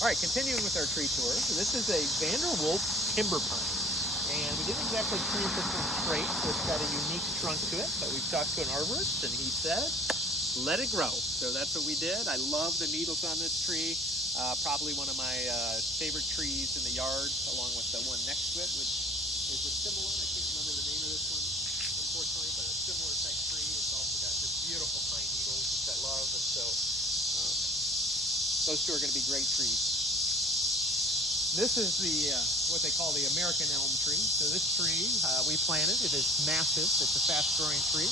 All right, continuing with our tree tour. So this is a Vanderwolf timber pine. And we didn't exactly plant this one straight, so it's got a unique trunk to it. But we've talked to an arborist, and he said, let it grow. So that's what we did. I love the needles on this tree. Probably one of my favorite trees in the yard, along with the one next to it, which is a similar, I can't remember the name of this one, unfortunately, but a similar type tree. It's also got just beautiful pine needles, which I love. And so those two are going to be great trees. This is the what they call the American elm tree. So this tree we planted. It is massive. It's a fast-growing tree.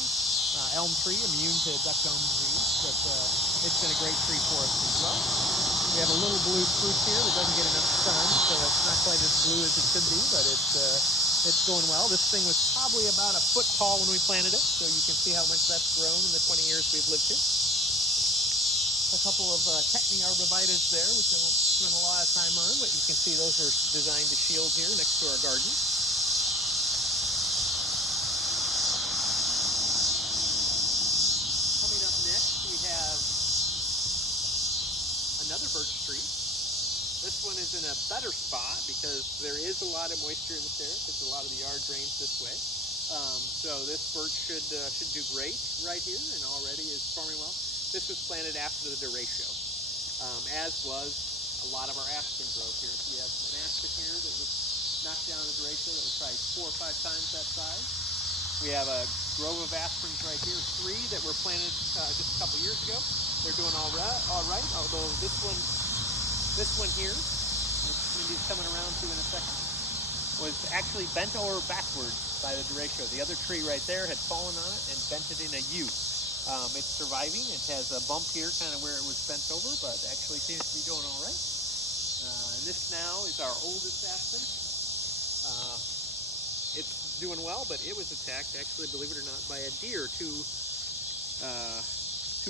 Elm tree, immune to duck elm disease, but it's been a great tree for us as well. We have a little blue spruce here that doesn't get enough sun, so it's not quite as blue as it should be, but it's going well. This thing was probably about a foot tall when we planted it, so you can see how much that's grown in the 20 years we've lived here. A couple of Techni arborvitaes there, which I won't spend a lot of time on, but you can see those are designed to shield here next to our garden. Coming up next, we have another birch tree. This one is in a better spot because there is a lot of moisture in this area because a lot of the yard drains this way. So this birch should do great right here and already is performing well. This was planted after the derecho, as was a lot of our aspen growth here. So we have an aspen here that was knocked down in the derecho that was probably 4 or 5 times that size. We have a grove of aspens right here, 3 that were planted just a couple years ago. They're doing all right, although this one here, which Mindy's coming around to in a second, was actually bent over backwards by the derecho. The other tree right there had fallen on it and bent it in a U. It's surviving. It has a bump here kind of where it was bent over, but actually seems to be doing all right. And this now is our oldest aspen. It's doing well, but it was attacked, actually, believe it or not, by a deer two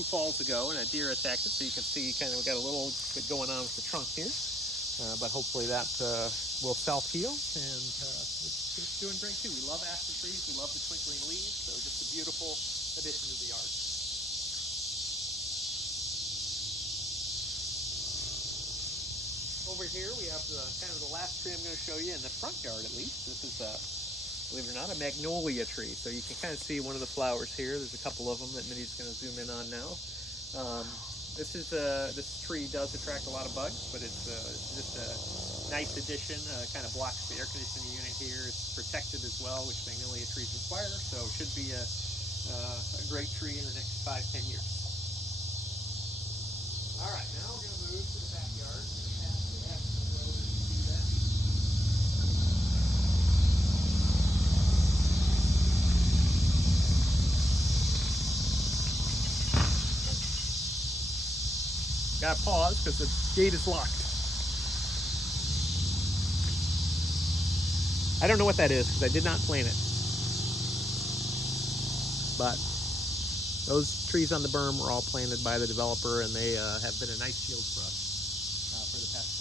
falls ago, and a deer attacked it. So you can see kind of we got a little bit going on with the trunk here, but hopefully that will self-heal, and it's doing great too. We love aspen trees. We love the twinkling leaves, so just a beautiful addition to the yard. Over here we have kind of the last tree I'm going to show you in the front yard, at least. This is believe it or not, a magnolia tree. So you can kind of see one of the flowers here. There's a couple of them that Mindy's going to zoom in on now. This tree does attract a lot of bugs, but it's just a nice addition. Kind of blocks the air conditioning unit here. It's protected as well, which magnolia trees require. So it should be a great tree in the next 5-10 years. All right, now we're going to move to the backyard. Gotta pause because the gate is locked. I don't know what that is because I did not plant it. But those trees on the berm were all planted by the developer, and they have been a nice shield for us for the past